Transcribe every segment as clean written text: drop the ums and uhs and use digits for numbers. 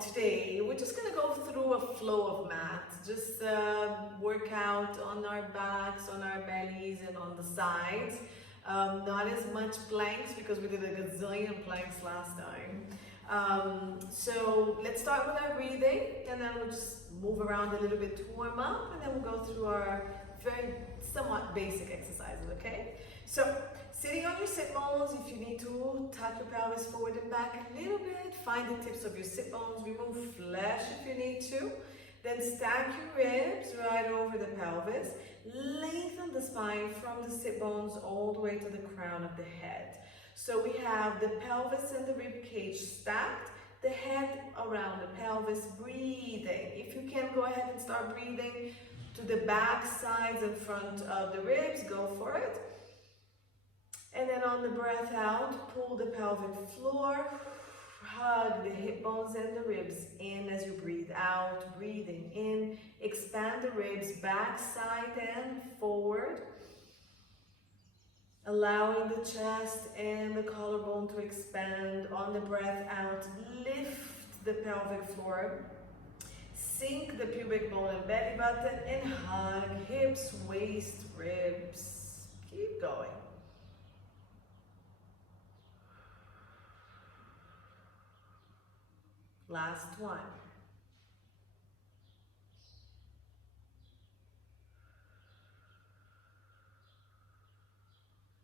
today we're just gonna go through a flow of math. Just work out on our backs, on our bellies, and on the sides. Not as much planks because we did a gazillion planks last time. So let's start with our breathing, and then we'll just move around a little bit to warm up, and then we'll go through our very somewhat basic exercises, okay? So sitting on your sit bones, if you need to, tuck your pelvis forward and back a little bit, find the tips of your sit bones, remove flesh if you need to, then stack your ribs right over the pelvis, lengthen the spine from the sit bones all the way to the crown of the head. So we have the pelvis and the rib cage stacked, the head around the pelvis, breathing. If you can, go ahead and start breathing to the back, sides, and front of the ribs, go for it. And then on the breath out, pull the pelvic floor, hug the hip bones and the ribs in as you breathe out. Breathing in, expand the ribs back, side, and forward. Allowing the chest and the collarbone to expand. On the breath out, lift the pelvic floor. Sink the pubic bone and belly button and hug hips, waist, ribs. Keep going. Last one.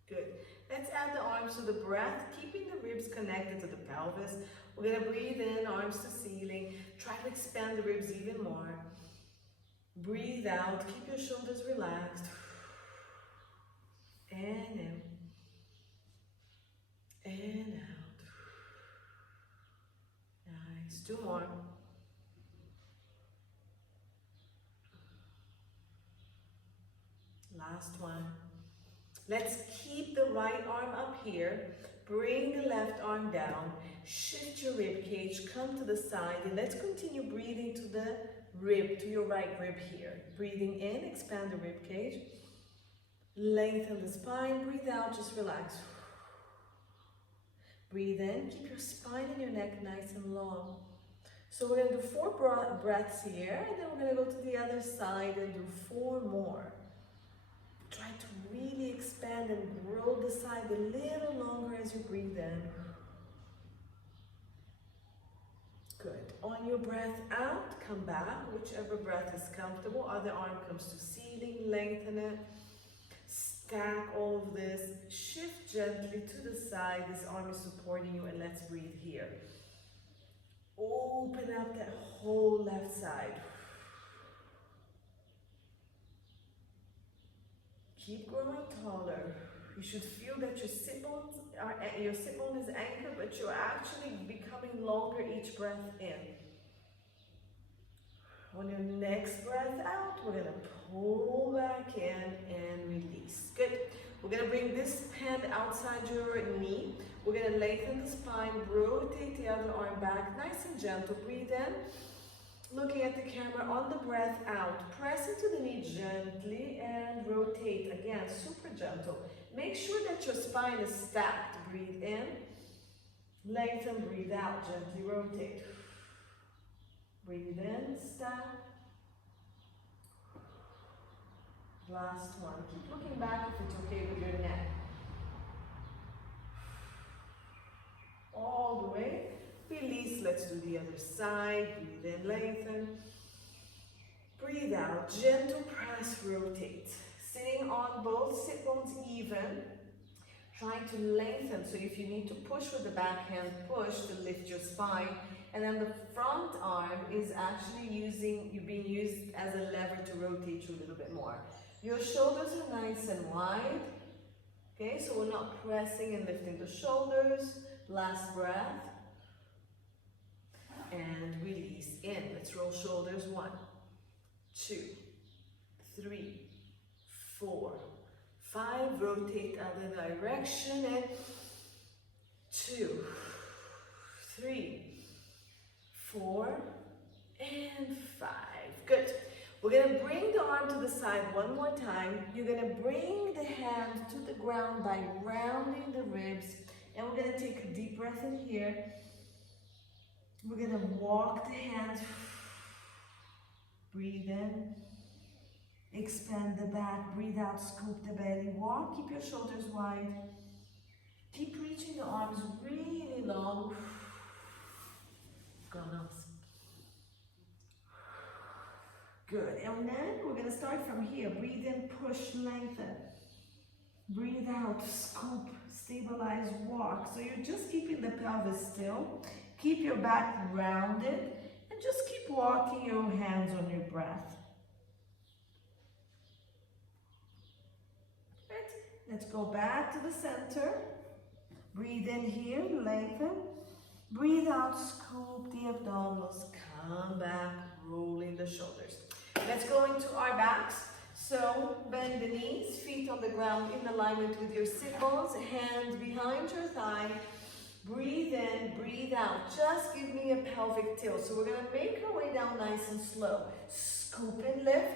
Good. Let's add the arms to the breath, keeping the ribs connected to the pelvis. We're going to breathe in, arms to ceiling. Try to expand the ribs even more. Breathe out, keep your shoulders relaxed. And in. And out. Nice. Two more. Last one. Let's keep the right arm up here. Bring the left arm down. Shift your rib cage. Come to the side. And let's continue breathing to the rib, to your right rib here. Breathing in, expand the rib cage. Lengthen the spine. Breathe out, just relax. Breathe in. Keep your spine and your neck nice and long. So we're going to do 4 breaths here. And then we're going to go to the other side and do 4 more. Try to really expand and grow the side a little longer as you breathe in. Good. On your breath out, come back, whichever breath is comfortable. Other arm comes to ceiling, lengthen it. Stack all of this. Shift gently to the side. This arm is supporting you, and let's breathe here. Open up that whole left side. Keep growing taller. You should feel that your sit bone is anchored, but you're actually becoming longer each breath in. On your next breath out, we're gonna pull back in and release. Good. We're gonna bring this hand outside your knee. We're gonna lengthen the spine, rotate the other arm back, nice and gentle. Breathe in. Looking at the camera, on the breath out, press into the knee gently and rotate. Again, super gentle. Make sure that your spine is stacked. Breathe in, lengthen, breathe out, gently rotate. Breathe in, stack. Last one. Keep looking back if it's okay with your neck. All the way. Release, let's do the other side. Breathe in, lengthen. Breathe out, gentle press, rotate. Sitting on both sit bones even. Trying to lengthen, so if you need to push with the back hand, push to lift your spine. And then the front arm is actually being used as a lever to rotate you a little bit more. Your shoulders are nice and wide. Okay, so we're not pressing and lifting the shoulders. Last breath. And release in. Let's roll shoulders. 1, 2, 3, 4, 5. Rotate other direction. And 2, 3, 4, and 5. Good. We're going to bring the arm to the side one more time. You're going to bring the hand to the ground by rounding the ribs. And we're going to take a deep breath in here. We're gonna walk the hands, breathe in, expand the back, breathe out, scoop the belly, walk, keep your shoulders wide, keep reaching the arms really long, Ganas. Good, and then we're gonna start from here, breathe in, push, lengthen, breathe out, scoop, stabilize, walk, so you're just keeping the pelvis still, keep your back rounded, and just keep walking your hands on your breath. Right. Let's go back to the center. Breathe in here, lengthen. Breathe out, scoop the abdominals. Come back, rolling the shoulders. Let's go into our backs. So bend the knees, feet on the ground in alignment with your sit bones, hands behind your thigh. Breathe in, breathe out. Just give me a pelvic tilt. So we're going to make our way down nice and slow. Scoop and lift.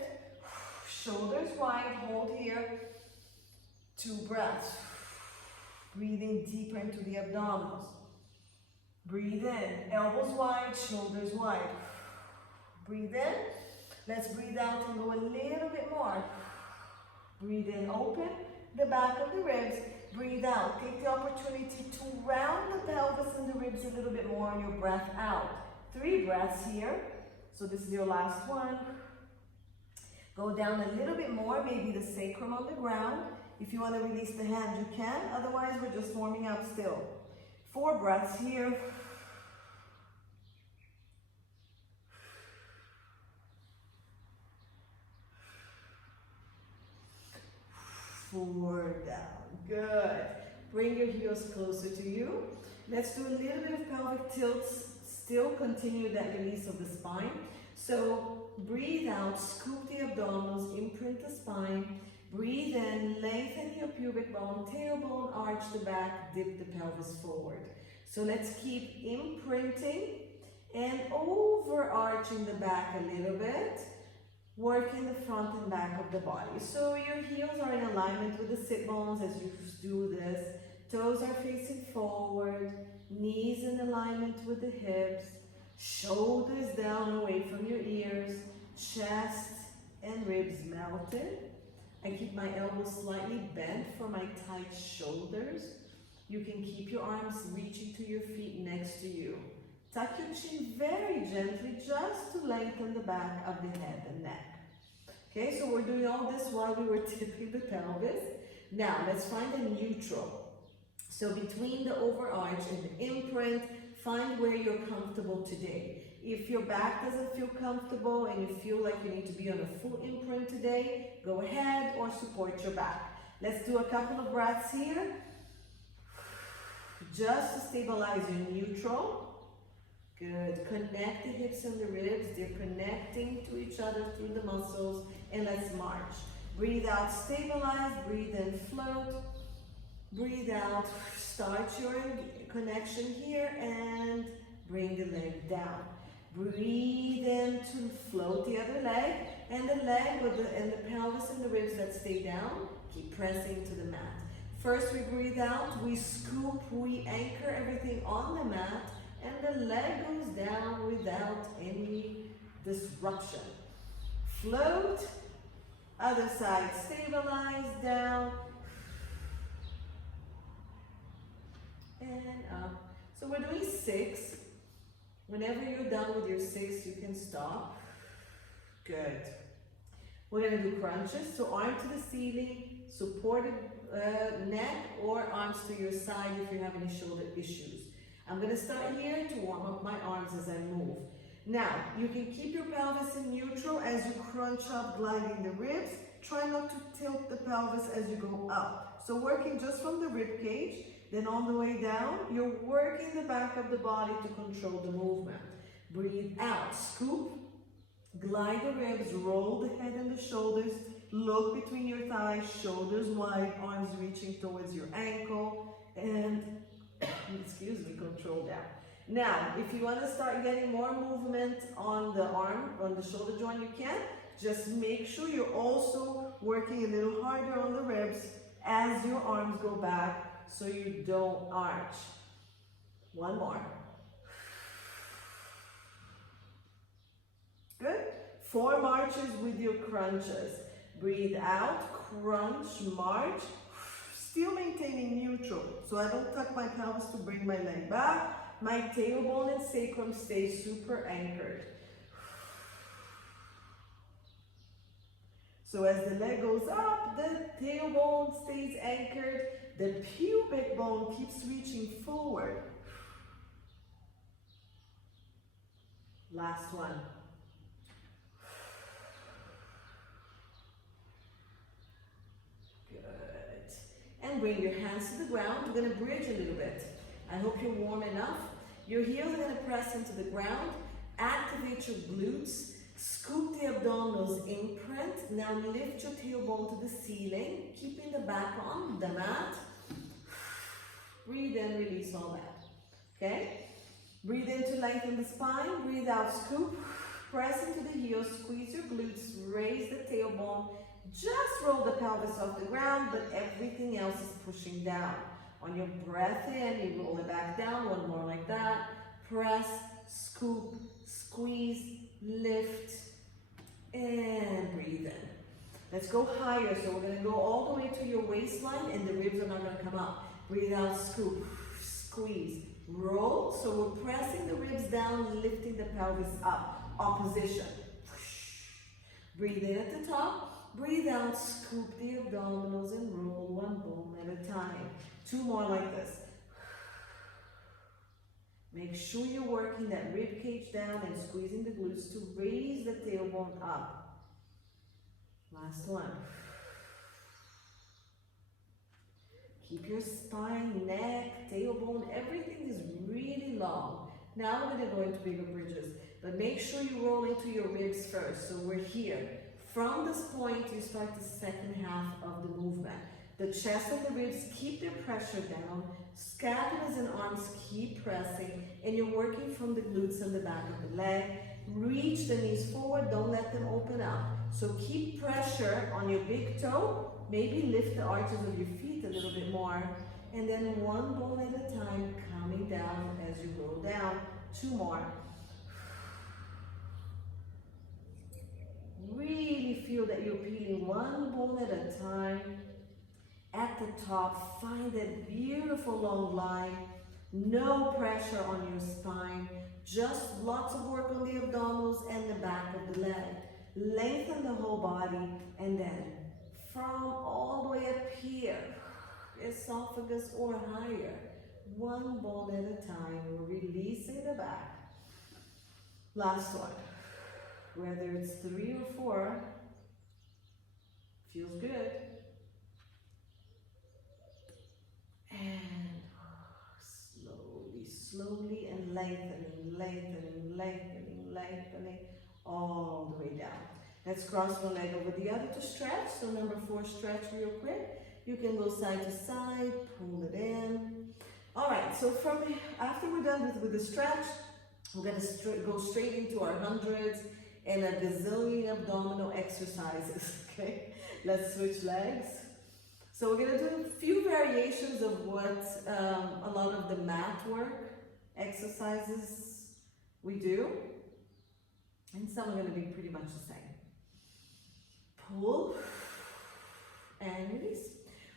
Shoulders wide. Hold here. 2 breaths. Breathing deeper into the abdominals. Breathe in. Elbows wide, shoulders wide. Breathe in. Let's breathe out and go a little bit more. Breathe in, open the back of the ribs. Breathe out. Take the opportunity to round the pelvis and the ribs a little bit more on your breath out. 3 breaths here. So this is your last one. Go down a little bit more, maybe the sacrum on the ground. If you want to release the hand, you can. Otherwise, we're just warming up still. 4 breaths here. 4 down. Good. Bring your heels closer to you. Let's do a little bit of pelvic tilts. Still continue that release of the spine. So breathe out, scoop the abdominals, imprint the spine. Breathe in, lengthen your pubic bone, tailbone, arch the back, dip the pelvis forward. So let's keep imprinting and overarching the back a little bit, working the front and back of the body. So your heels are in alignment with the sit bones as you do this. Toes are facing forward, knees in alignment with the hips, shoulders down away from your ears, chest and ribs melted. I keep my elbows slightly bent for my tight shoulders. You can keep your arms reaching to your feet next to you. Tuck your chin very gently just to lengthen the back of the head and neck. Okay, so we're doing all this while we were tipping the pelvis. Now, let's find a neutral. So between the overarch and the imprint, find where you're comfortable today. If your back doesn't feel comfortable and you feel like you need to be on a full imprint today, go ahead or support your back. Let's do a couple of breaths here. Just to stabilize your neutral. Good. Connect the hips and the ribs. They're connecting to each other through the muscles. And let's march. Breathe out, stabilize. Breathe in, float. Breathe out, start your connection here and bring the leg down. Breathe in to float the other leg, and the leg with the pelvis and the ribs that stay down, keep pressing to the mat. First we breathe out, we scoop, we anchor everything on the mat, and the leg goes down without any disruption. Float, other side, stabilize, down, and up. So we're doing 6. Whenever you're done with your 6, you can stop. Good. We're going to do crunches. So arm to the ceiling, supported neck or arms to your side if you have any shoulder issues. I'm going to start here to warm up my arms as I move. Now, you can keep your pelvis in neutral as you crunch up, gliding the ribs. Try not to tilt the pelvis as you go up. So working just from the rib cage. Then on the way down, you're working the back of the body to control the movement. Breathe out, scoop, glide the ribs, roll the head and the shoulders, look between your thighs, shoulders wide, arms reaching towards your ankle, and, excuse me, control down. Now, if you want to start getting more movement on the arm, on the shoulder joint, you can. Just make sure you're also working a little harder on the ribs as your arms go back, so you don't arch. One more. 4 marches with your crunches. Breathe out, crunch, march, still maintaining neutral. So I don't tuck my pelvis to bring my leg back. My tailbone and sacrum stay super anchored. So as the leg goes up, the tailbone stays anchored. The pubic bone keeps reaching forward. Last one. Good. And bring your hands to the ground. We're going to bridge a little bit. I hope you're warm enough. Your heels are going to press into the ground. Activate your glutes. Scoop the abdominals, imprint. Now lift your tailbone to the ceiling, keeping the back on the mat. Breathe in, release all that. Okay? Breathe in to lengthen the spine. Breathe out, scoop. Press into the heels, squeeze your glutes, raise the tailbone. Just roll the pelvis off the ground, but everything else is pushing down. On your breath in, you roll it back down. One more like that. Press, scoop, squeeze, lift, and breathe in. Let's go higher. So we're going to go all the way to your waistline, and the ribs are not going to come up. Breathe out, scoop, squeeze, roll. So we're pressing the ribs down, lifting the pelvis up. Opposition. Breathe in at the top. Breathe out, scoop the abdominals and roll one bone at a time. 2 more like this. Make sure you're working that rib cage down and squeezing the glutes to raise the tailbone up. Last one. Keep your spine, neck, tailbone, everything is really long. Now we're going to go into bigger bridges, but make sure you roll into your ribs first. So we're here. From this point, you start the second half of the movement. The chest and the ribs keep their pressure down. Scapulas and arms keep pressing, and you're working from the glutes and the back of the leg. Reach the knees forward, don't let them open up. So keep pressure on your big toe. Maybe lift the arches of your feet a little bit more. And then one bone at a time, coming down as you roll down. 2 more. Really feel that you're peeling one bone at a time. At the top, find that beautiful long line. No pressure on your spine. Just lots of work on the abdominals and the back of the leg. Lengthen the whole body, and then from all the way up here, esophagus or higher, one bone at a time. We're releasing the back. Last one. Whether it's 3 or 4, feels good. And slowly, and lengthening, all the way down. Let's cross one leg over the other to stretch. So number 4, stretch real quick. You can go side to side, pull it in. All right, so after we're done with the stretch, we're going to go straight into our hundreds and a gazillion abdominal exercises, okay? Let's switch legs. So we're going to do a few variations of what a lot of the mat work exercises we do. And some are going to be pretty much the same. Pull and release.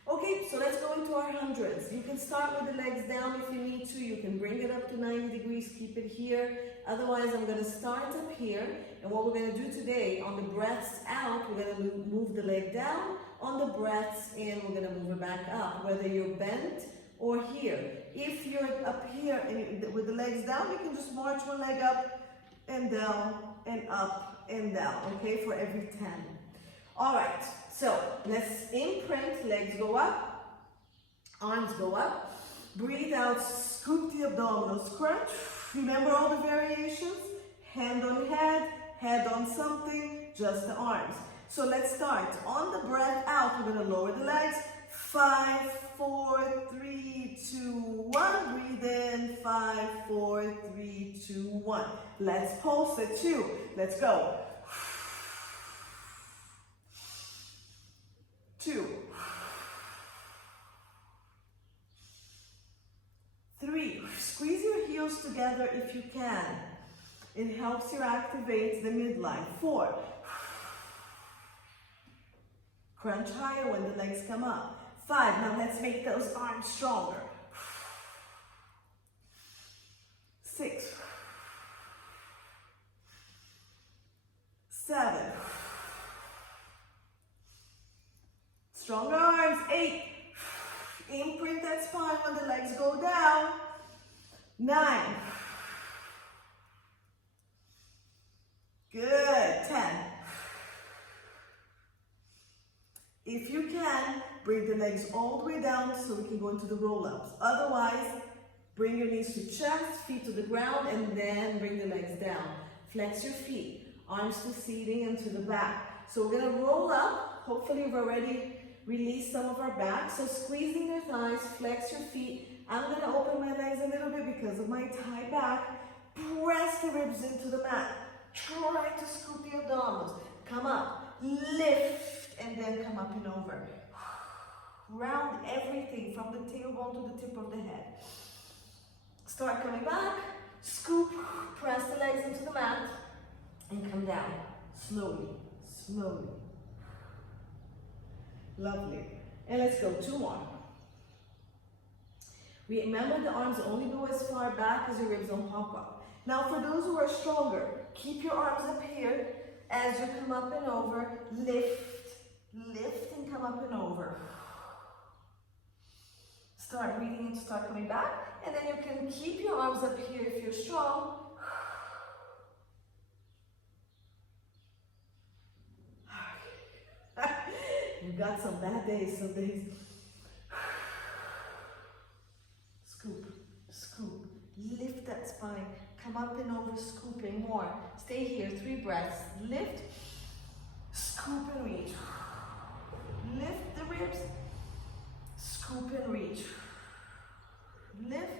Okay, so let's go into our hundreds. You can start with the legs down if you need to. You can bring it up to 90 degrees, keep it here. Otherwise, I'm going to start up here. And what we're going to do today, on the breaths out, we're going to move the leg down. On the breaths in, we're going to move it back up, whether you're bent or here. If you're up here and with the legs down, you can just march one leg up and down and up and down, okay, for every 10. All right, so let's imprint, legs go up, arms go up, breathe out, scoop the abdominals, crunch. Remember all the variations? Hand on head, head on something, just the arms. So let's start. On the breath out, we're going to lower the legs. 5, 4, 3, 2, 1. Breathe in. 5, 4, 3, 2, 1. Let's pulse it. 2. Let's go. 2. 3. Squeeze your heels together if you can. It helps you activate the midline. 4. Crunch higher when the legs come up. 5. Now let's make those arms stronger. 6. 7. Stronger arms. 8. Imprint that spine when the legs go down. 9. Good. 10. If you can, bring the legs all the way down so we can go into the roll-ups. Otherwise, bring your knees to chest, feet to the ground, and then bring the legs down. Flex your feet, arms to seating and to the back. So we're gonna roll up. Hopefully you've already released some of our back. So squeezing your thighs, flex your feet. I'm gonna open my legs a little bit because of my high back. Press the ribs into the mat. Try to scoop the abdominals. Come up, lift, and then come up and over. Round everything from the tailbone to the tip of the head. Start coming back, scoop, press the legs into the mat, and come down. Slowly, slowly. Lovely. And let's go 2 more. Remember, the arms only go as far back as your ribs don't pop up. Now for those who are stronger, keep your arms up here as you come up and over. Lift, lift, and come up and over. Start breathing in, start coming back. And then you can keep your arms up here if you're strong. You've got some bad days, some days. Scoop, scoop, lift that spine. Come up and over, scooping more. Stay here, 3 breaths. Lift, scoop and reach. Lift the ribs, scoop and reach. Lift,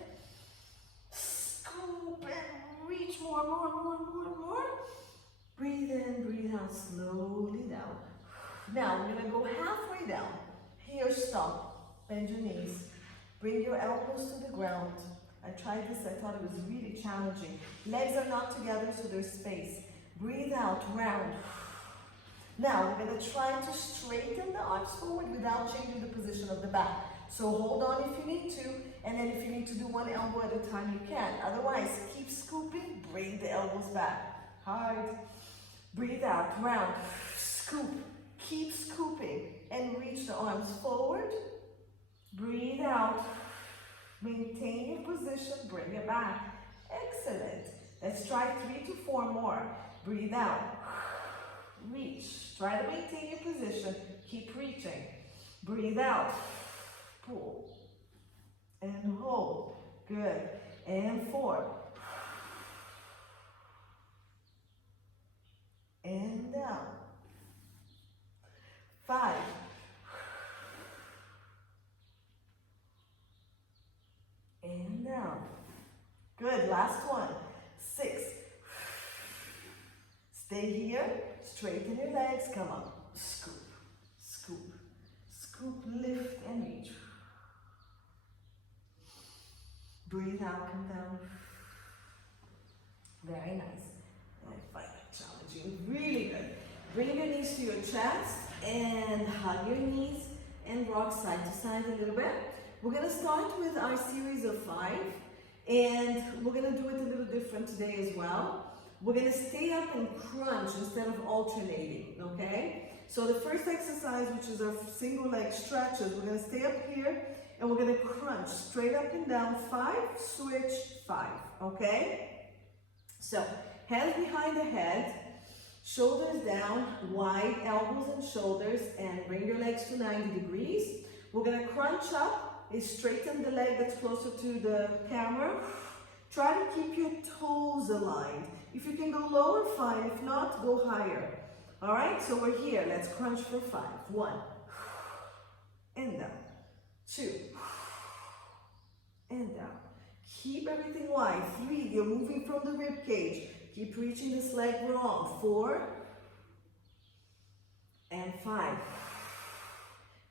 scoop and reach. More, more, more, more, more. Breathe in, breathe out, slowly down. Now we're gonna go halfway down. Here, stop. Bend your knees. Bring your elbows to the ground. I tried this, I thought it was really challenging. Legs are not together, so there's space. Breathe out, round. Now we're gonna try to straighten the arms forward without changing the position of the back. So hold on if you need to, and then if you need to do 1 elbow at a time, you can. Otherwise, keep scooping, bring the elbows back. Hard. Breathe out, round. Scoop. Keep scooping and reach the arms forward. Breathe out. Maintain your position, bring it back. Excellent. Let's try 3 to 4 more. Breathe out. Reach. Try to maintain your position. Keep reaching. Breathe out. Pull. And hold. Good. And 4. And down. 5. And down. Good, last one. 6. Stay here, straighten your legs, come up. Scoop, scoop, scoop, lift and reach. Breathe out, come down. Very nice. I find that challenging, really good. Bring your knees to your chest and hug your knees and rock side to side a little bit. We're gonna start with our series of 5, and we're gonna do it a little different today as well. We're gonna stay up and crunch instead of alternating, okay? So the first exercise, which is our single leg stretches, we're gonna stay up here and we're gonna crunch straight up and down, 5, switch, 5, okay? So, hands behind the head, shoulders down, wide elbows and shoulders, and bring your legs to 90 degrees. We're gonna crunch up. Straighten the leg that's closer to the camera. Try to keep your toes aligned. If you can go lower, fine. If not, go higher. All right, so we're here. Let's crunch for 5. 1. And down. 2. And down. Keep everything wide. 3. You're moving from the rib cage. Keep reaching this leg long. 4. And 5.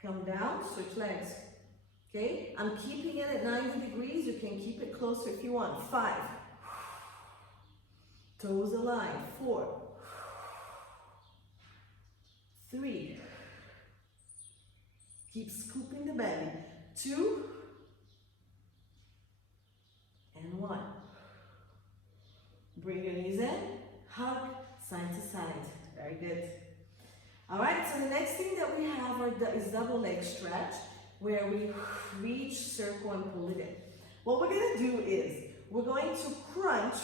Come down, switch legs. Okay, I'm keeping it at 90 degrees. You can keep it closer if you want. 5. Toes aligned. 4, 3. Keep scooping the belly. 2, and 1. Bring your knees in, hug, side to side. Very good. All right, so the next thing that we have is double leg stretch, where we reach, circle, and pull it in. What we're gonna do is, we're going to crunch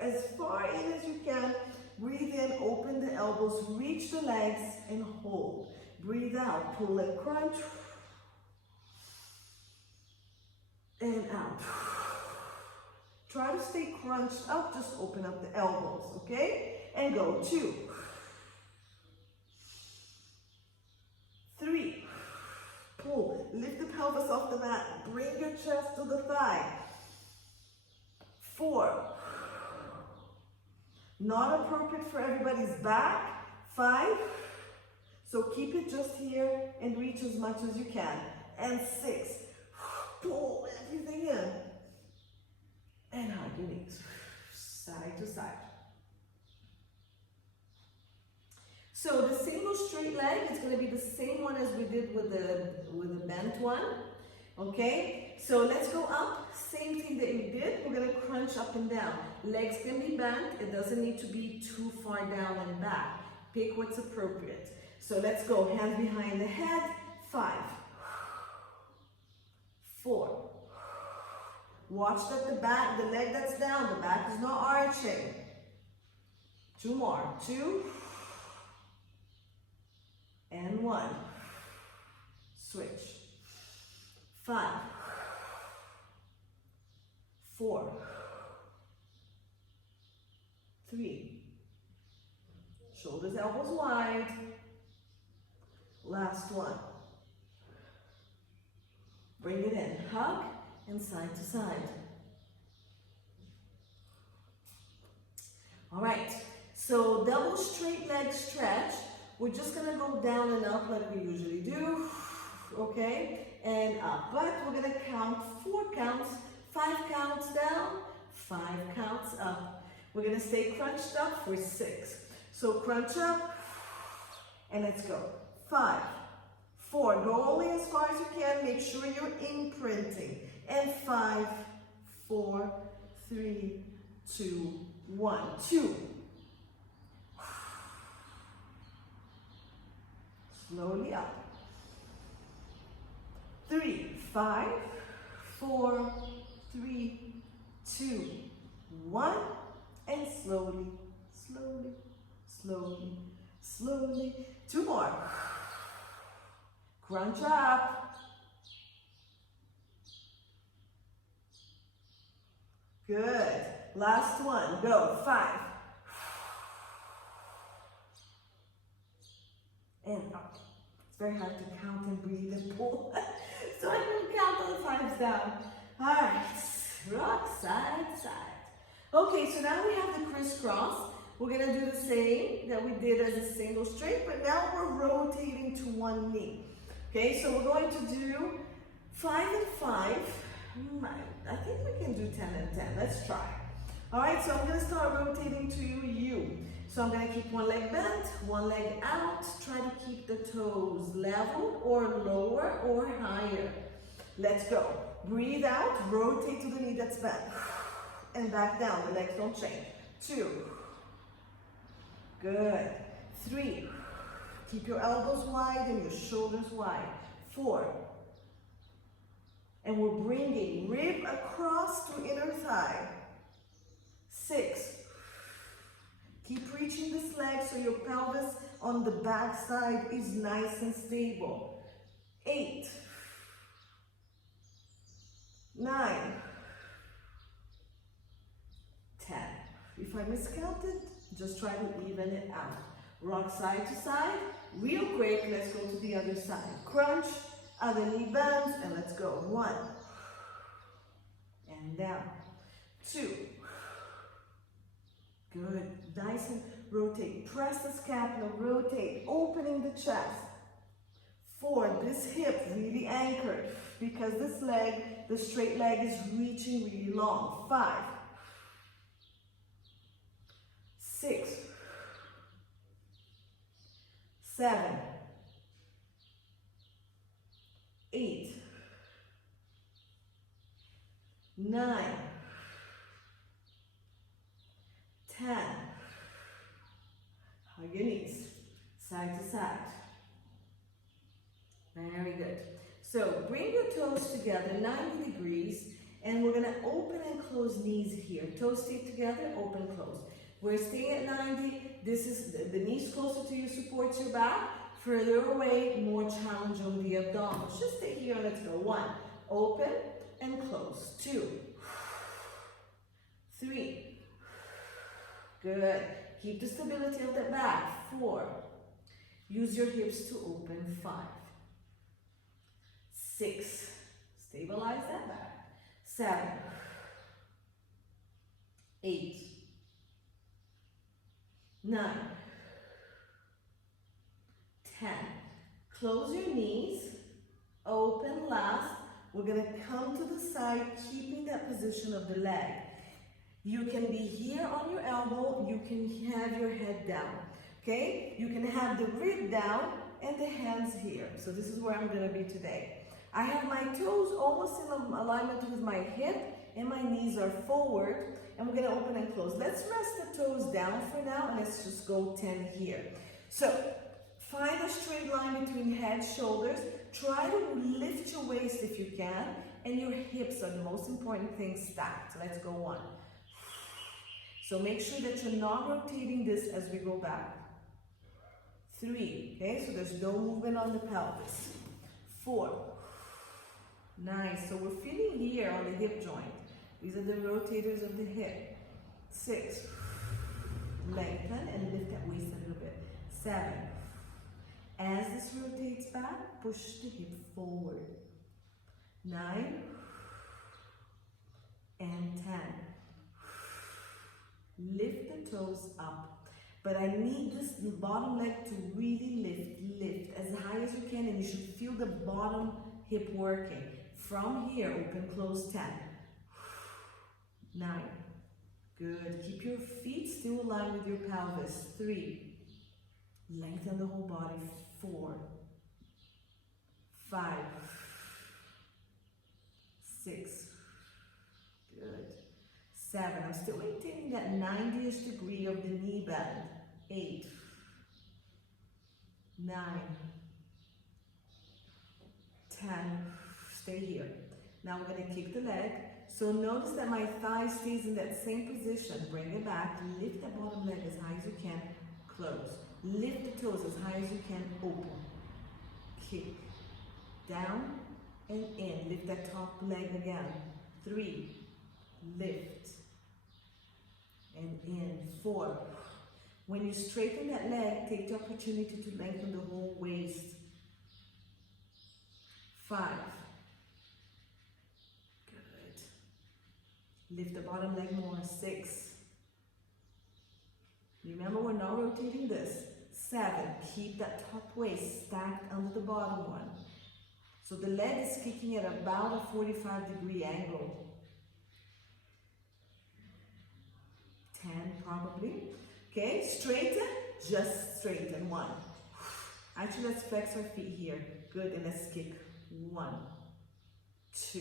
as far in as you can. Breathe in, open the elbows, reach the legs, and hold. Breathe out, pull and crunch, and out. Try to stay crunched up, just open up the elbows, okay? And go. 2, 3, pull, lift the pelvis off the mat, bring your chest to the thigh. 4, not appropriate for everybody's back. 5, so keep it just here and reach as much as you can. And 6, pull everything in. And hug your knees, side to side. So the single straight leg is going to be the same one as we did with the bent one. Okay, so let's go up. Same thing that you did. We're going to crunch up and down. Legs can be bent. It doesn't need to be too far down and back. Pick what's appropriate. So let's go. Hands behind the head. 5, 4. Watch that the leg that's down, the back is not arching. 2 more. 2 and 1. Switch. 5, 4, 3. Shoulders, elbows wide. Last one. Bring it in. Hug and side to side. All right, so double straight leg stretch. We're just gonna go down and up like we usually do, okay? And up, but we're gonna count 4 counts, 5 counts down, 5 counts up. We're gonna stay crunched up for 6. So crunch up, and let's go. 5, 4, go only as far as you can, make sure you're imprinting. And 5, 4, 3, 2, 1, 2. Slowly up. 3, 5, 4, 3, 2, 1. And slowly, slowly, slowly, slowly. 2 more. Crunch up. Good. Last one. Go. 5. And up. It's very hard to count and breathe and pull. So I can count all the 5s down. All right. Rock side to side. Okay, so now we have the crisscross. We're going to do the same that we did as a single straight, but now we're rotating to one knee. Okay, so we're going to do 5 and 5. I think we can do 10 and 10. Let's try. All right, so I'm going to start rotating to you. So I'm going to keep one leg bent, one leg out. Try to keep the toes level or lower or higher. Let's go. Breathe out, rotate to the knee that's bent. And back down, the legs don't change. 2. Good. 3. Keep your elbows wide and your shoulders wide. 4. And we're bringing rib across to inner thigh. 6. Keep reaching this leg so your pelvis on the back side is nice and stable. 8. 9. 10. If I miscounted, just try to even it out. Rock side to side. Real quick, let's go to the other side. Crunch, other knee bends, and let's go. 1. And down. 2. Good. Nice and rotate. Press the scapula, rotate, opening the chest. 4. This hip really anchored because this leg, the straight leg, is reaching really long. 5. 7, 8, 9, 10. Hug your knees, side to side. Very good. So bring your toes together 90 degrees, and we're gonna open and close knees here. Toes stay together, open, close. We're staying at 90. This is the knees closer to you, supports your back. Further away, more challenge on the abdominals. Just stay here and let's go. 1, open and close. 2, 3. Good. Keep the stability of the back. 4. Use your hips to open. 5. 6. Stabilize that back. 7. 8. 9. 10. Close your knees. Open last. We're going to come to the side, keeping that position of the leg. You can be here on your elbow. You can have your head down. Okay? You can have the rib down and the hands here. So this is where I'm going to be today. I have my toes almost in alignment with my hip, and my knees are forward, and we're going to open and close. Let's rest the toes down for now, and let's just go 10 here. So find a straight line between head, shoulders. Try to lift your waist if you can, and your hips are the most important thing stacked. Let's go 1. So make sure that you're not rotating this as we go back. 3, okay, so there's no movement on the pelvis. 4, nice, so we're feeling here on the hip joint. These are the rotators of the hip. 6, lengthen and lift that waist a little bit. 7, as this rotates back, push the hip forward. 9, and 10. Lift the toes up. But I need this bottom leg to really lift as high as you can, and you should feel the bottom hip working. From here, open, close, 10. 9. Good. Keep your feet still aligned with your pelvis. 3. Lengthen the whole body. 4. 5. 6. Good. 7. I'm still maintaining that 90th degree of the knee bend. 8. 9. 10. Stay here. Now we're going to kick the leg. So notice that my thigh stays in that same position. Bring it back. Lift that bottom leg as high as you can. Close. Lift the toes as high as you can. Open. Kick. Down and in. Lift that top leg again. 3. Lift. And in. 4. When you straighten that leg, take the opportunity to lengthen the whole waist. 5. Good. Lift the bottom leg more. 6. Remember, we're not rotating this. 7. Keep that top waist stacked under the bottom one. So the leg is kicking at about a 45-degree angle. 10 probably. Okay, straighten, just straighten. 1. Actually, let's flex our feet here. Good, and let's kick. 1, 2,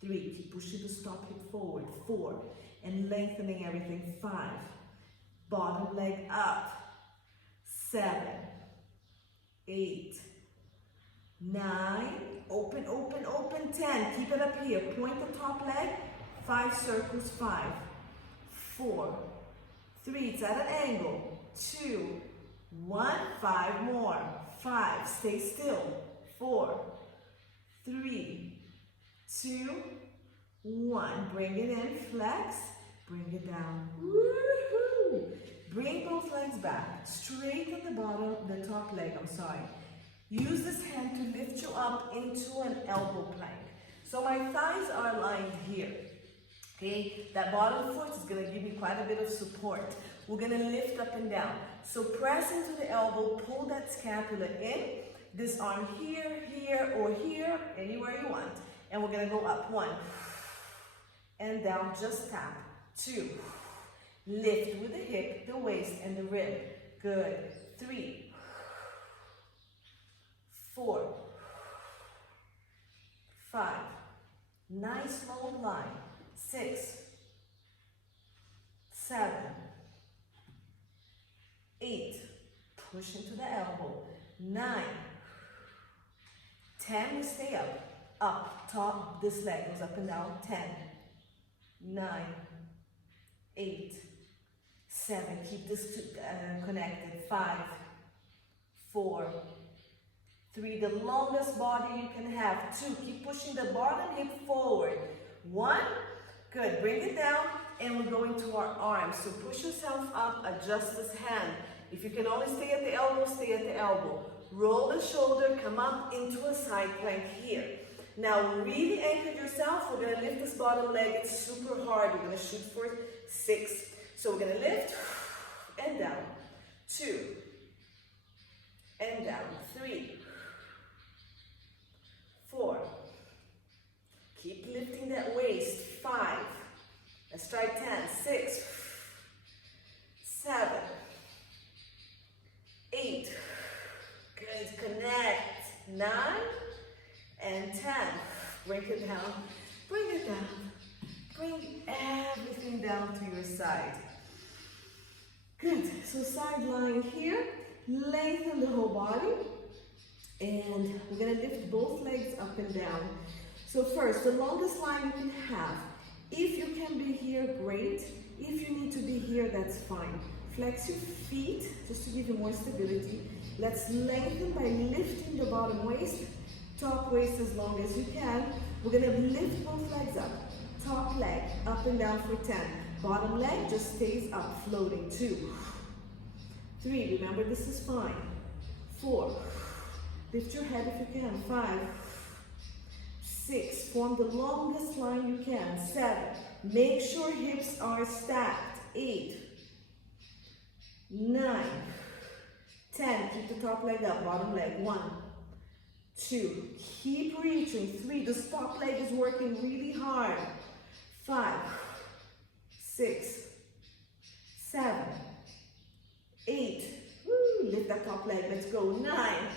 3. Keep pushing the stop hip forward. 4, and lengthening everything. 5. Bottom leg up. 7, 8, 9. Open, open, open. 10. Keep it up here. Point the top leg. 5 circles. 5, 4, 3. It's at an angle. 2, 1. 5 more. 5. Stay still. 4, 3, 2, 1. Bring it in. Flex. Bring it down. Woohoo! Bring both legs back. Straighten the bottom, the top leg. Use this hand to lift you up into an elbow plank. So my thighs are aligned here. Okay, that bottom foot is going to give me quite a bit of support. We're going to lift up and down. So press into the elbow, pull that scapula in. This arm here, here, or here, anywhere you want. And we're going to go up. 1. And down, just tap. 2. Lift with the hip, the waist, and the rib. Good. 3. 4, 5, nice long line, 6, 7, 8, push into the elbow, 9, 10, we stay up, top, this leg goes up and down, 10, 9, 8, 7, keep this connected, 5, 4, 3, the longest body you can have, 2, keep pushing the bottom hip forward, 1, good, bring it down, and we're going to our arms, so push yourself up, adjust this hand, if you can only stay at the elbow, stay at the elbow, roll the shoulder, come up into a side plank here. Now really anchor yourself, we're going to lift this bottom leg, it's super hard, we're going to shoot for 6, so we're going to lift, and down, 2, and down, 3, 4, keep lifting that waist, 5, let's try 10, 6, 7, 8, good, connect, 9, and 10, bring it down, bring it down, bring everything down to your side. Good, so side lying here, lengthen the whole body, and we're gonna lift both legs up and down. So first, the longest line you can have. If you can be here, great. If you need to be here, that's fine. Flex your feet, just to give you more stability. Let's lengthen by lifting the bottom waist, top waist as long as you can. We're gonna lift both legs up. Top leg, up and down for 10. Bottom leg just stays up, floating, 2. 3, remember this is fine. 4, lift your head if you can, 5. 6, form the longest line you can, 7. Make sure hips are stacked, 8. 9, 10, keep the top leg up, bottom leg, 1, 2, keep reaching, 3, this top leg is working really hard, 5, 6, 7, 8, woo, lift that top leg, let's go, 9,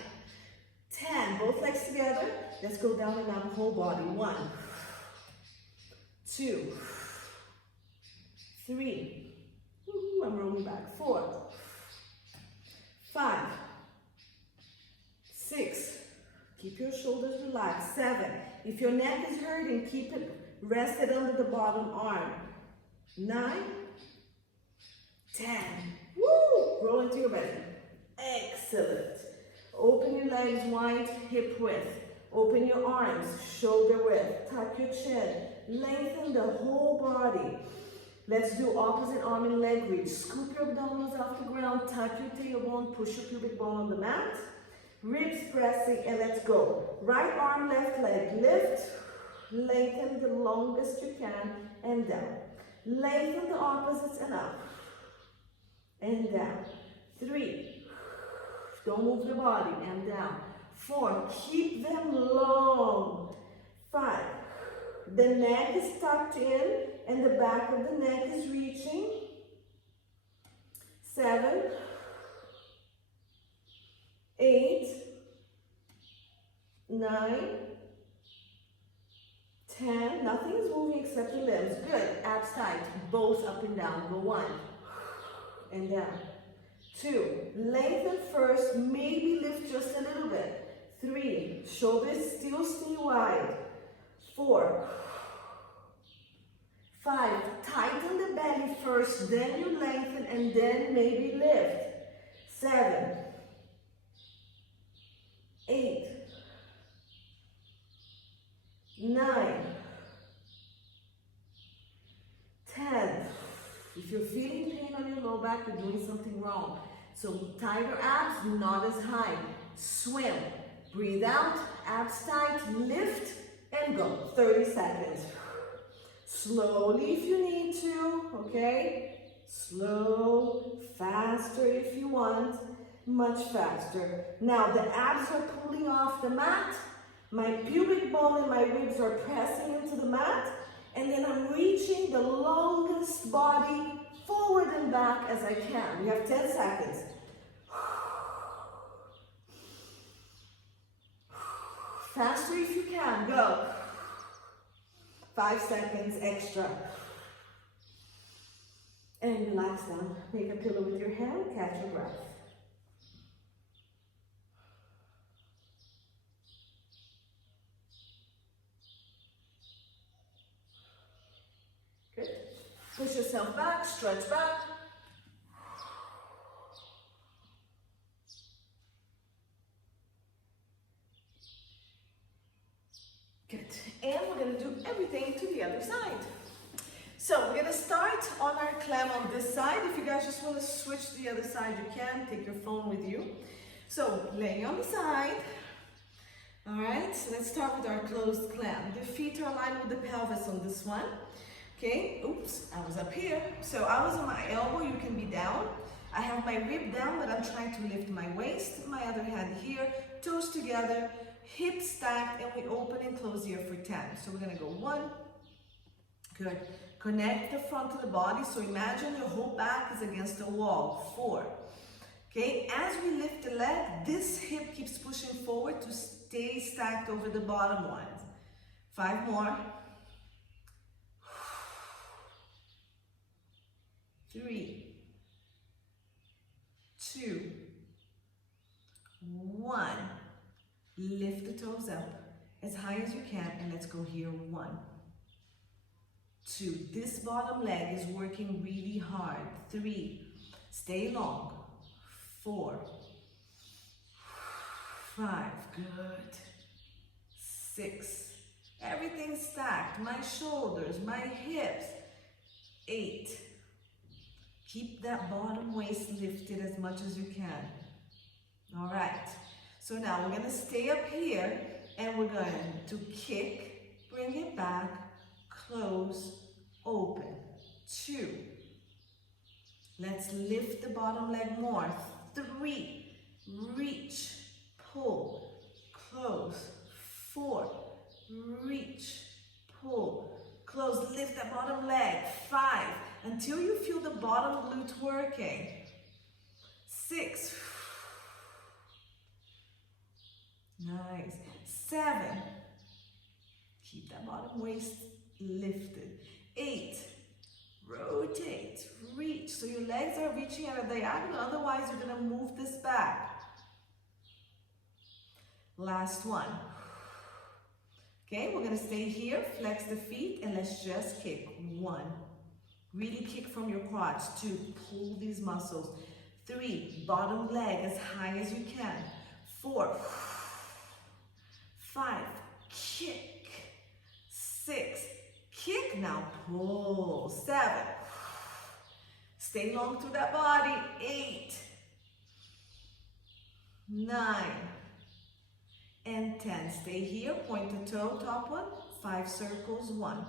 10, both legs together, let's go down and up, whole body, 1, 2, 3, woo, I'm rolling back, 4, 5, 6, keep your shoulders relaxed, 7, if your neck is hurting, keep it rested under the bottom arm, 9, 10, woo, roll into your belly, excellent, open your legs wide, hip width, open your arms, shoulder width, tuck your chin, lengthen the whole body. Let's do opposite arm and leg reach. Scoop your abdominals off the ground, tuck your tailbone, push your pubic bone on the mat, ribs pressing, and let's go. Right arm, left leg, lift, lengthen the longest you can, and down. Lengthen the opposites and up, and down. 3, don't move the body, and down. 4, keep them long. 5, the neck is tucked in and the back of the neck is reaching. 7, 8, 9, 10, nothing is moving except your limbs. Good, abs tight, both up and down. Go 1, and down. 2, lengthen first, maybe lift just a little bit. 3, shoulders still stay wide. 4, 5, tighten the belly first, then you lengthen and then maybe lift. 7, 8, 9, 10. If you're feeling pain on your low back, you're doing something wrong. So tighter abs, not as high. Swim. Breathe out, abs tight, lift, and go. 30 seconds. Slowly if you need to, okay? Slow, faster if you want, much faster. Now the abs are pulling off the mat. My pubic bone and my ribs are pressing into the mat. And then I'm reaching the longest body forward and back as I can. We have 10 seconds. Faster if you can, go. 5 seconds extra. And relax down. Make a pillow with your hand, catch your breath. Good. Push yourself back, stretch back. Good. And we're going to do everything to the other side. So we're going to start on our clam on this side. If you guys just want to switch to the other side, you can. Take your phone with you. So laying on the side. All right, so let's start with our closed clam. The feet are aligned with the pelvis on this one. Okay, oops, I was up here. So I was on my elbow, you can be down. I have my rib down, but I'm trying to lift my waist. My other hand here, toes together, hips stacked, and we open and close here for 10. So we're gonna go 1, good. Connect the front of the body, so imagine your whole back is against the wall, 4. Okay, as we lift the leg, this hip keeps pushing forward to stay stacked over the bottom one. 5 more. 3, 2, 1. Lift the toes up as high as you can, and let's go here. 1, 2. This bottom leg is working really hard. 3, stay long. 4, 5, good. 6, everything's stacked. My shoulders, my hips. 8, keep that bottom waist lifted as much as you can. All right, so now we're gonna stay up here and we're going to kick, bring it back, close, open. 2, let's lift the bottom leg more. 3, reach, pull, close. 4, reach, pull, close, lift that bottom leg. 5, until you feel the bottom glute working. 6, nice. 7, keep that bottom waist lifted. 8, rotate, reach, so your legs are reaching at a diagonal, otherwise you're gonna move this back. Last one. Okay, we're gonna stay here, flex the feet, and let's just kick. 1, really kick from your crotch. 2, pull these muscles. 3, bottom leg as high as you can. 4, 5, kick. 6, kick, now pull. 7, stay long through that body. 8, 9, and 10. Stay here, point the toe, top one. 5 circles. 1,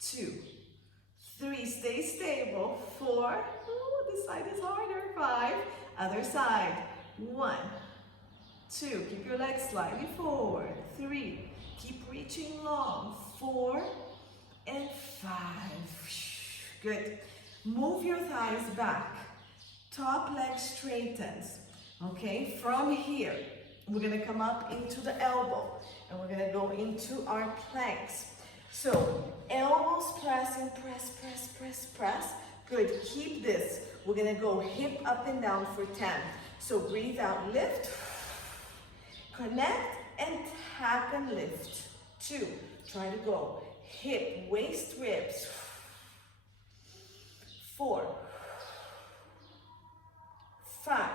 2, 3, stay stable. 4, ooh, this side is harder. 5, other side. 1, 2, keep your legs slightly forward. 3, keep reaching long. 4, and 5. Good. Move your thighs back. Top leg straightens. Okay, from here, we're gonna come up into the elbow and we're gonna go into our planks. So, elbows pressing, press, press, press, press. Good, keep this. We're gonna go hip up and down for 10. So breathe out, lift, connect, and tap and lift. 2, try to go hip, waist, ribs. 4, 5,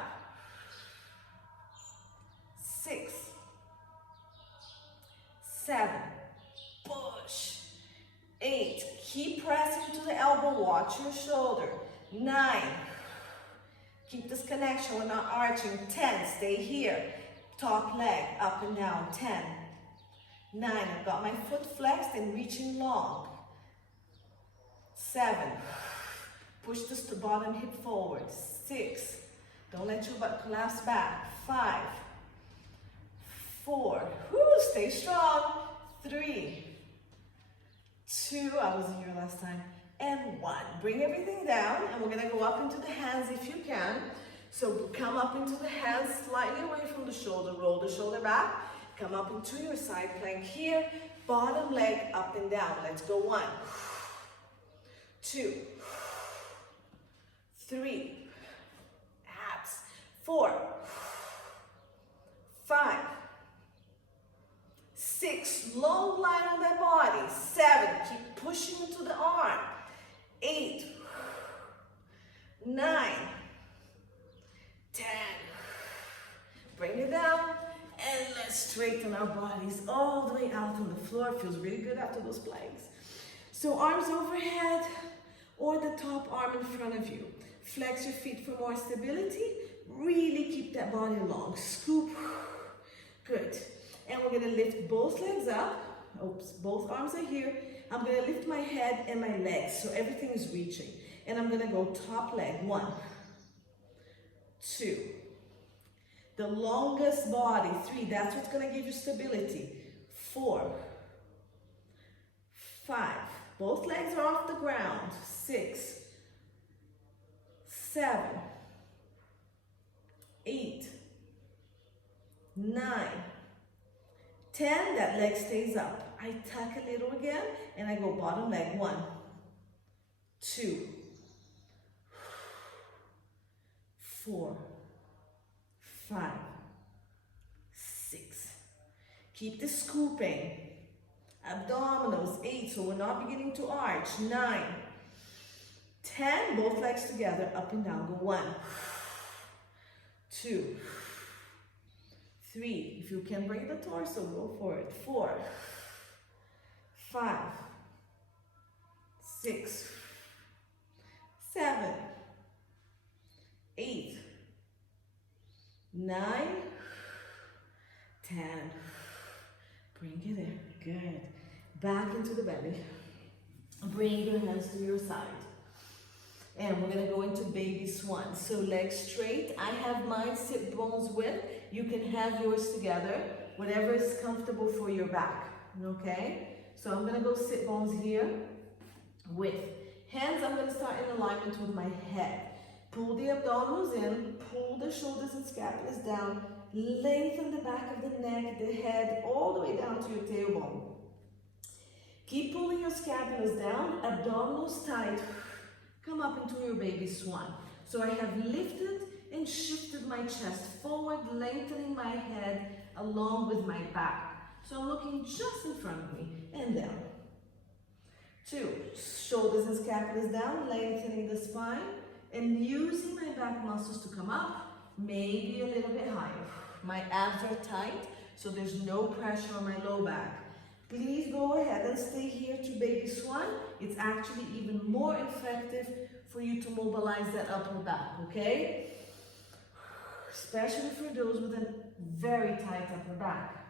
6, 7, push. 8, keep pressing to the elbow, watch your shoulder. 9, keep this connection, we're not arching. 10, stay here. Top leg, up and down. 10, 9, I've got my foot flexed and reaching long. 7, push this to bottom hip forward. 6, don't let your butt collapse back. 5, 4, whoo, stay strong. 3, 2, I wasn't here last time, and 1. Bring everything down, and we're gonna go up into the hands if you can. So come up into the hands, slightly away from the shoulder, roll the shoulder back. Come up into your side plank here. Bottom leg up and down. Let's go. 1, 2, 3, abs, 4, 5, 6, long line on that body, 7, keep pushing into the arm, 8, 9, 10, bring it down, and let's straighten our bodies all the way out on the floor. Feels really good after those planks. So arms overhead or the top arm in front of you. Flex your feet for more stability. Really keep that body long. Scoop. Good. And we're going to lift both legs up. Oops, both arms are here. I'm going to lift my head and my legs so everything is reaching. And I'm going to go top leg. 1, 2. The longest body. 3. That's what's going to give you stability. 4, 5. Both legs are off the ground. 6, 7, 8, 9, 10. That leg stays up. I tuck a little again and I go bottom leg. 1, 2, 4, 5, 6. Keep the scooping. Abdominals. 8, so we're not beginning to arch. 9, 10, both legs together, up and down. Go 1, 2, 3. If you can bring the torso, go for it. 4, 5, 6, 7, 8, 9, 10. Bring it in. Good. Back into the belly. Bring your hands to your side. And we're going to go into baby swan. So legs straight. I have mine sit bones width. You can have yours together. Whatever is comfortable for your back. Okay? So I'm going to go sit bones here. With hands, I'm going to start in alignment with my head. Pull the abdominals in. Pull the shoulders and scapulas down. Lengthen the back of the neck, the head, all the way down to your tailbone. Keep pulling your scapulas down, abdominals tight. Come up into your baby swan. So I have lifted and shifted my chest forward, lengthening my head along with my back. So I'm looking just in front of me and down. 2, shoulders and scapulas down, lengthening the spine and using my back muscles to come up, maybe a little bit higher. My abs are tight, so there's no pressure on my low back. Please go ahead and stay here to baby swan. It's actually even more effective for you to mobilize that upper back, okay? Especially for those with a very tight upper back.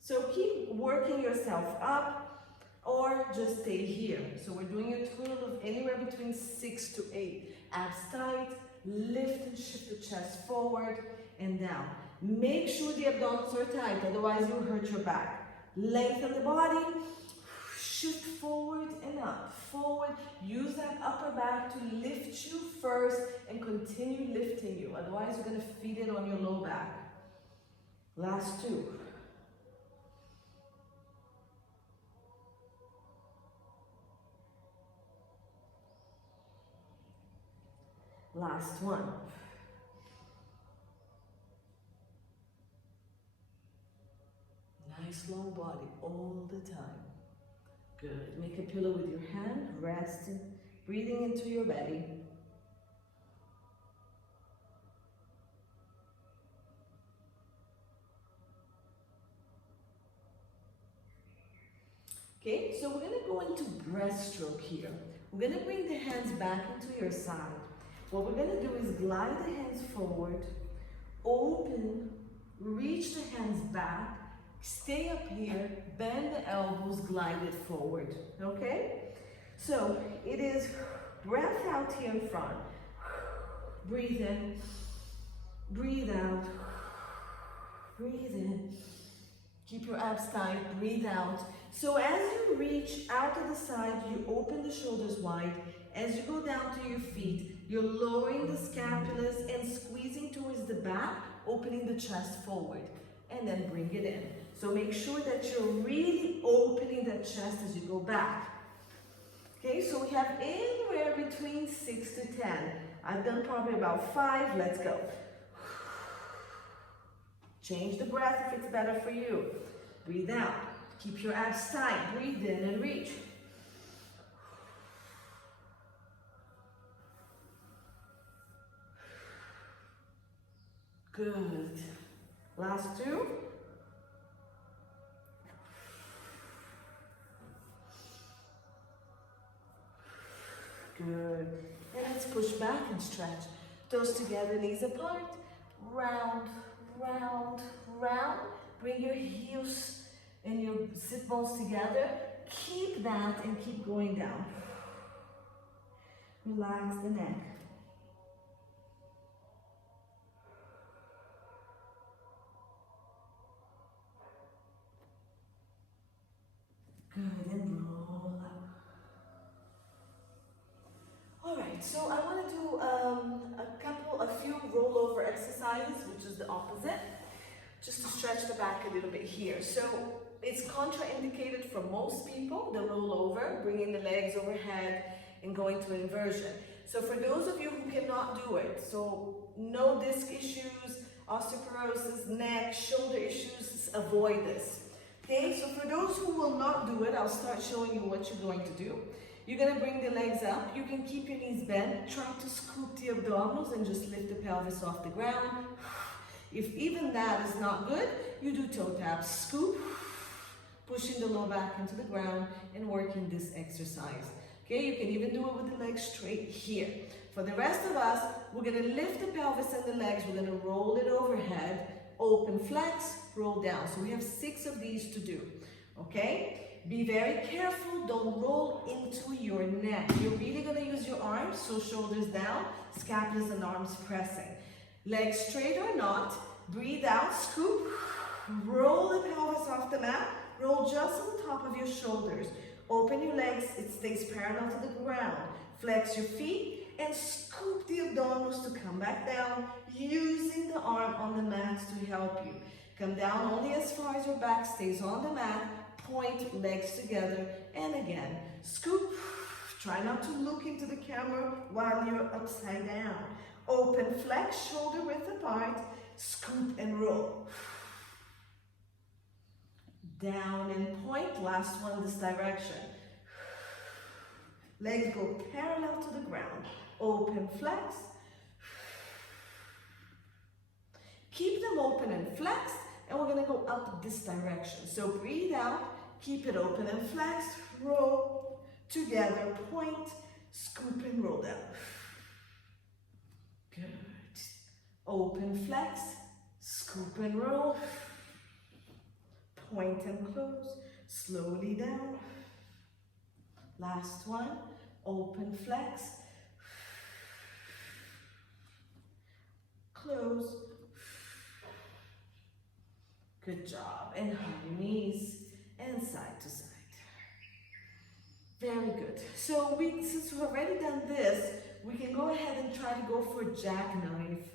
So keep working yourself up or just stay here. So we're doing a total of anywhere between 6 to 8. Abs tight, lift and shift the chest forward and down. Make sure the abdominals are tight, otherwise you'll hurt your back. Lengthen the body, shift forward and up, forward. Use that upper back to lift you first and continue lifting you. Otherwise you're going to feed it on your low back. Last 2. Last 1. Nice long body all the time. Good. Make a pillow with your hand. Rest. Breathing into your belly. Okay, so we're going to go into breaststroke here. We're going to bring the hands back into your side. What we're going to do is glide the hands forward, open, reach the hands back, stay up here, bend the elbows, glide it forward, okay? So it is breath out here in front. Breathe in, breathe out, breathe in. Keep your abs tight, breathe out. So as you reach out to the side, you open the shoulders wide. As you go down to your feet, you're lowering the scapulas and squeezing towards the back, opening the chest forward. and then bring it in. So make sure that you're really opening the chest as you go back. Okay, so we have anywhere between 6 to 10. I've done probably about 5. Let's go. Change the breath if it's better for you. Breathe out. Keep your abs tight. Breathe in and reach. Good. Last 2. Good. And let's push back and stretch. Toes together, knees apart. Round, round, round. Bring your heels and your sit bones together. Keep that and keep going down. Relax the neck. Good, and roll up. All right, so I want to do a few rollover exercises, which is the opposite, just to stretch the back a little bit here. So it's contraindicated for most people, the rollover, bringing the legs overhead and going to inversion. So for those of you who cannot do it, so no disc issues, osteoporosis, neck, shoulder issues, avoid this. Okay, so for those who will not do it, I'll start showing you what you're going to do. You're going to bring the legs up. You can keep your knees bent. Try to scoop the abdominals and just lift the pelvis off the ground. If even that is not good, you do toe taps. Scoop, pushing the low back into the ground and working this exercise. Okay, you can even do it with the legs straight here. For the rest of us, we're going to lift the pelvis and the legs. We're going to roll it overhead, open flex, roll down. So we have 6 of these to do. Okay? Be very careful, don't roll into your neck. You're really going to use your arms, so shoulders down, scapulas and arms pressing. Legs straight or not, breathe out, scoop, roll the pelvis off the mat, roll just on the top of your shoulders. Open your legs, it stays parallel to the ground. Flex your feet and scoop the abdominals to come back down, using the arm on the mat to help you. Come down only as far as your back stays on the mat. Point, legs together, and again, scoop. Try not to look into the camera while you're upside down. Open, flex, shoulder width apart, scoop and roll. Down and point, last one this direction. Legs go parallel to the ground. Open, flex. Keep them open and flexed, and we're gonna go up this direction. So breathe out, keep it open and flexed, roll, together, point, scoop and roll down. Good. Open, flex, scoop and roll, point and close, slowly down. Last one, open, flex, close. Good job. And on your knees and side to side. Very good. So since we've already done this, we can go ahead and try to go for jackknife.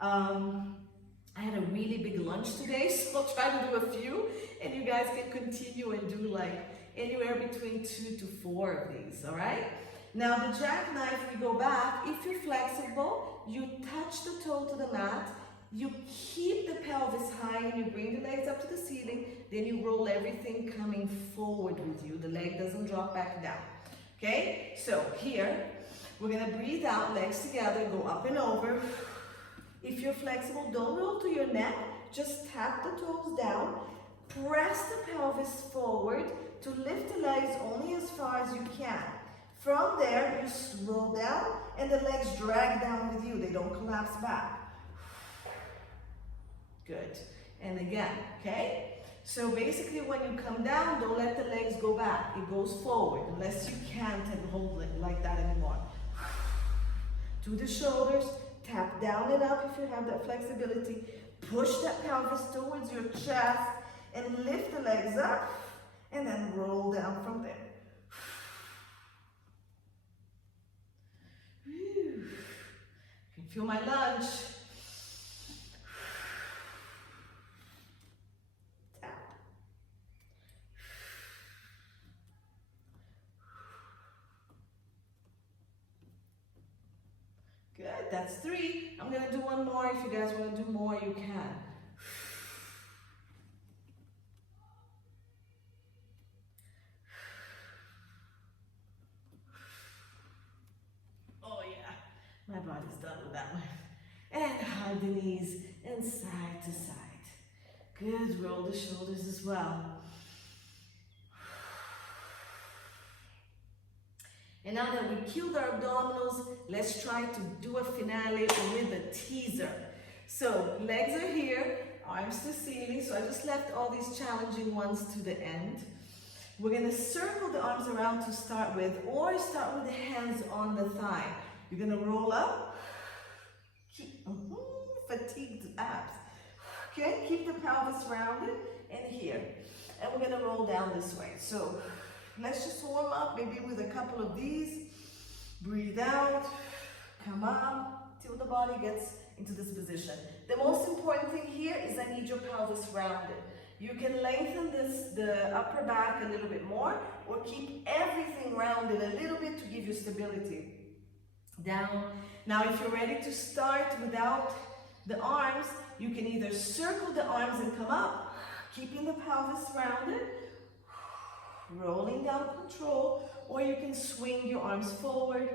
I had a really big lunch today, so I'll try to do a few, and you guys can continue and do like anywhere between 2 to 4 of these, all right? Now the jackknife, we go back. If you're flexible, you touch the toe to the mat, you keep the pelvis high and you bring the legs up to the ceiling, then you roll everything coming forward with you. The leg doesn't drop back down. Okay, so here, we're gonna breathe out, legs together, go up and over. If you're flexible, don't roll to your neck, just tap the toes down, press the pelvis forward to lift the legs only as far as you can. From there, you roll down and the legs drag down with you, they don't collapse back. Good. And again, okay? So basically when you come down, don't let the legs go back. It goes forward unless you can't hold it like that anymore. To the shoulders, tap down and up if you have that flexibility. Push that pelvis towards your chest and lift the legs up and then roll down from there. You can feel my lunge. That's 3. I'm gonna do one more. If you guys wanna do more, you can. Oh yeah, my body's done with that one. And hug the knees and side to side. Good, roll the shoulders as well. And now that we killed our abdominals, let's try to do a finale with a teaser. So legs are here, arms to ceiling. So I just left all these challenging ones to the end. We're gonna circle the arms around to start with, or start with the hands on the thigh. You're gonna roll up, keep fatigued abs. Okay, keep the pelvis rounded and here. And we're gonna roll down this way. So let's just warm up, maybe with a couple of these. Breathe out, come up, till the body gets into this position. The most important thing here is I need your pelvis rounded. You can lengthen the upper back a little bit more, or keep everything rounded a little bit to give you stability. Down. Now if you're ready to start without the arms, you can either circle the arms and come up, keeping the pelvis rounded, rolling down, control, or you can swing your arms forward.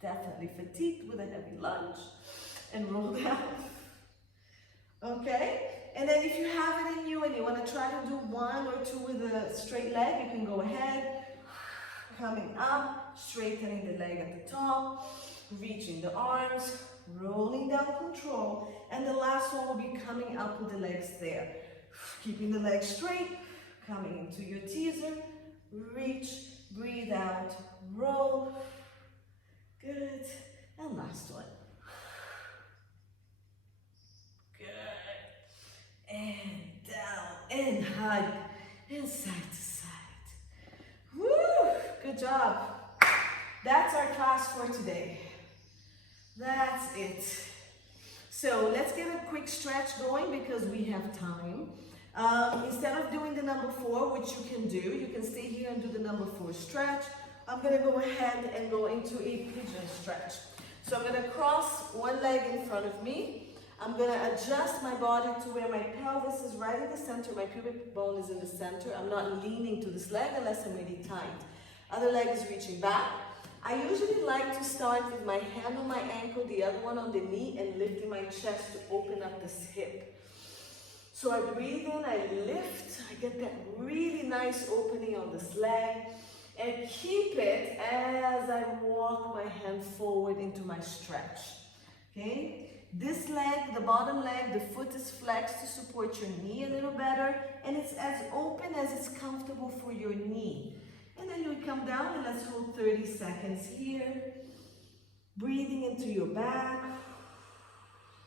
Definitely fatigued with a heavy lunge, and roll down. Okay, and then if you have it in you and you want to try to do 1 or 2 with a straight leg, you can go ahead, coming up, straightening the leg at the top, reaching the arms, rolling down, control, and the last one will be coming up with the legs there. Keeping the legs straight, coming into your teaser, reach, breathe out, roll. Good, and last one. Good, and down, and hug, and side to side. Woo, good job. That's our class for today. That's it. So let's get a quick stretch going because we have time. Instead of doing the number 4, which you can do, you can stay here and do the number 4 stretch. I'm gonna go ahead and go into a pigeon stretch. So I'm gonna cross one leg in front of me. I'm gonna adjust my body to where my pelvis is right in the center, my pubic bone is in the center. I'm not leaning to this leg unless I'm really tight. Other leg is reaching back. I usually like to start with my hand on my ankle, the other one on the knee, and lifting my chest to open up this hip. So I breathe in, I lift, I get that really nice opening on this leg, and keep it as I walk my hand forward into my stretch. Okay? This leg, the bottom leg, the foot is flexed to support your knee a little better, and it's as open as it's comfortable for your knee. And then you come down and let's hold 30 seconds here. Breathing into your back.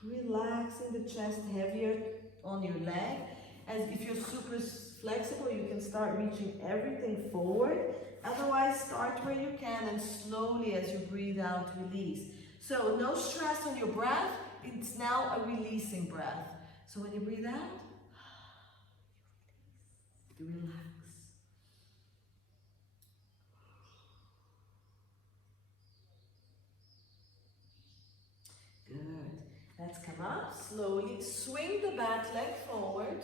Relaxing the chest heavier on your leg. As if you're super flexible, you can start reaching everything forward. Otherwise, start where you can and slowly as you breathe out, release. So no stress on your breath. It's now a releasing breath. So when you breathe out, you relax. Good. Let's come up slowly. Swing the back leg forward.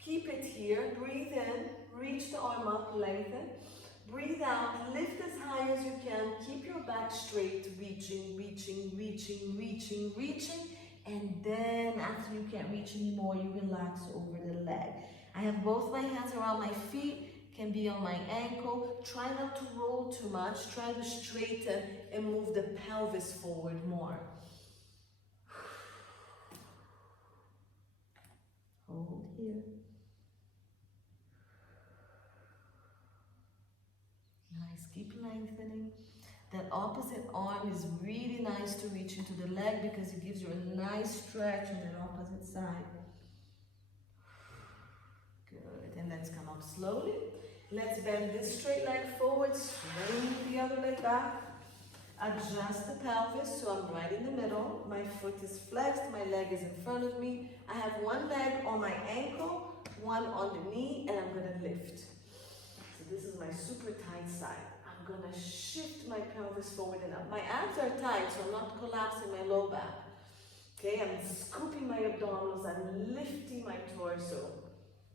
Keep it here. Breathe in. Reach the arm up. Lengthen. Breathe out. Lift as high as you can. Keep your back straight. Reaching, reaching, reaching, reaching, reaching. And then after you can't reach anymore, you relax over the leg. I have both my hands around my feet. Can be on my ankle. Try not to roll too much. Try to straighten and move the pelvis forward more. Hold here. Nice, keep lengthening. That opposite arm is really nice to reach into the leg because it gives you a nice stretch on that opposite side. Good, and let's come up slowly. Let's bend this straight leg forward, swing the other leg back. Adjust the pelvis, so I'm right in the middle. My foot is flexed, my leg is in front of me. I have one leg on my ankle, one on the knee, and I'm gonna lift. So this is my super tight side. I'm gonna shift my pelvis forward and up. My abs are tight, so I'm not collapsing my low back. Okay, I'm scooping my abdominals, I'm lifting my torso.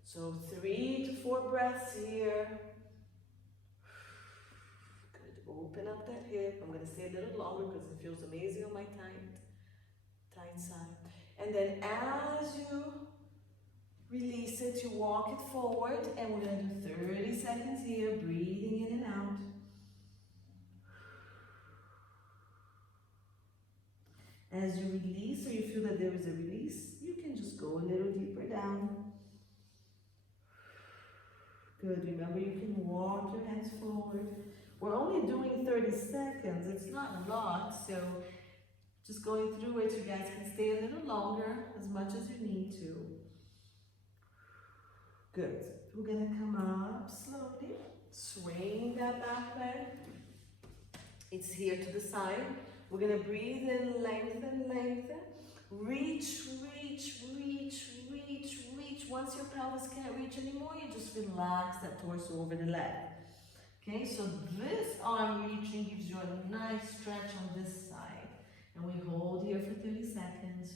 So 3 to 4 breaths here. Good, open up that hip. I'm gonna stay a little longer because it feels amazing on my tight side. And then as you release it, you walk it forward, and we're gonna do 30 seconds here, breathing in and out. As you release, or you feel that there is a release, you can just go a little deeper down. Good, remember you can walk your hands forward. We're only doing 30 seconds, it's not a lot, so just going through it, you guys can stay a little longer, as much as you need to. Good, we're gonna come up slowly, swaying that back leg. It's here to the side. We're gonna breathe in, lengthen, lengthen. Reach, reach, reach, reach, reach. Once your pelvis can't reach anymore, you just relax that torso over the leg. Okay, so this arm reaching gives you a nice stretch on this side. And we hold here for 30 seconds.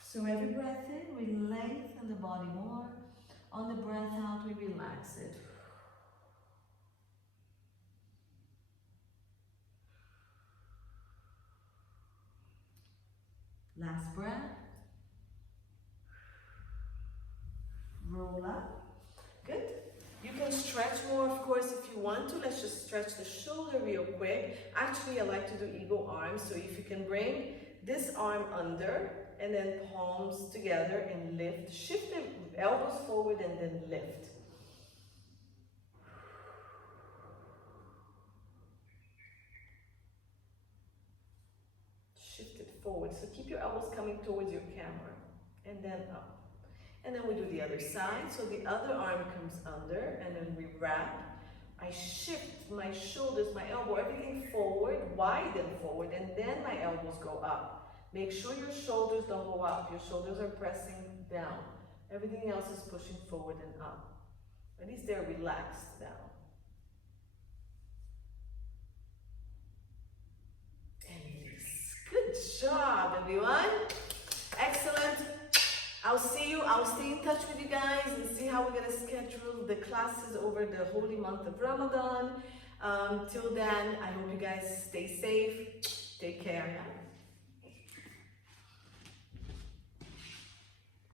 So every breath in, we lengthen the body more. On the breath out, we relax it. Last breath. Roll up. Good. You can stretch more, of course, if you want to. Let's just stretch the shoulder real quick. Actually, I like to do eagle arms. So if you can bring this arm under and then palms together and lift. Shift the elbows forward and then lift. Shift it forward. So keep your elbows coming towards your camera and then up. And then we do the other side. So the other arm comes under and then we wrap. I shift my shoulders, my elbow, everything forward, widen forward, and then my elbows go up. Make sure your shoulders don't go up. Your shoulders are pressing down. Everything else is pushing forward and up. At least they're relaxed now. And release. Good job, everyone. Excellent. I'll stay in touch with you guys and see how we're going to schedule the classes over the holy month of Ramadan. Till then, I hope you guys stay safe. Take care. Yeah?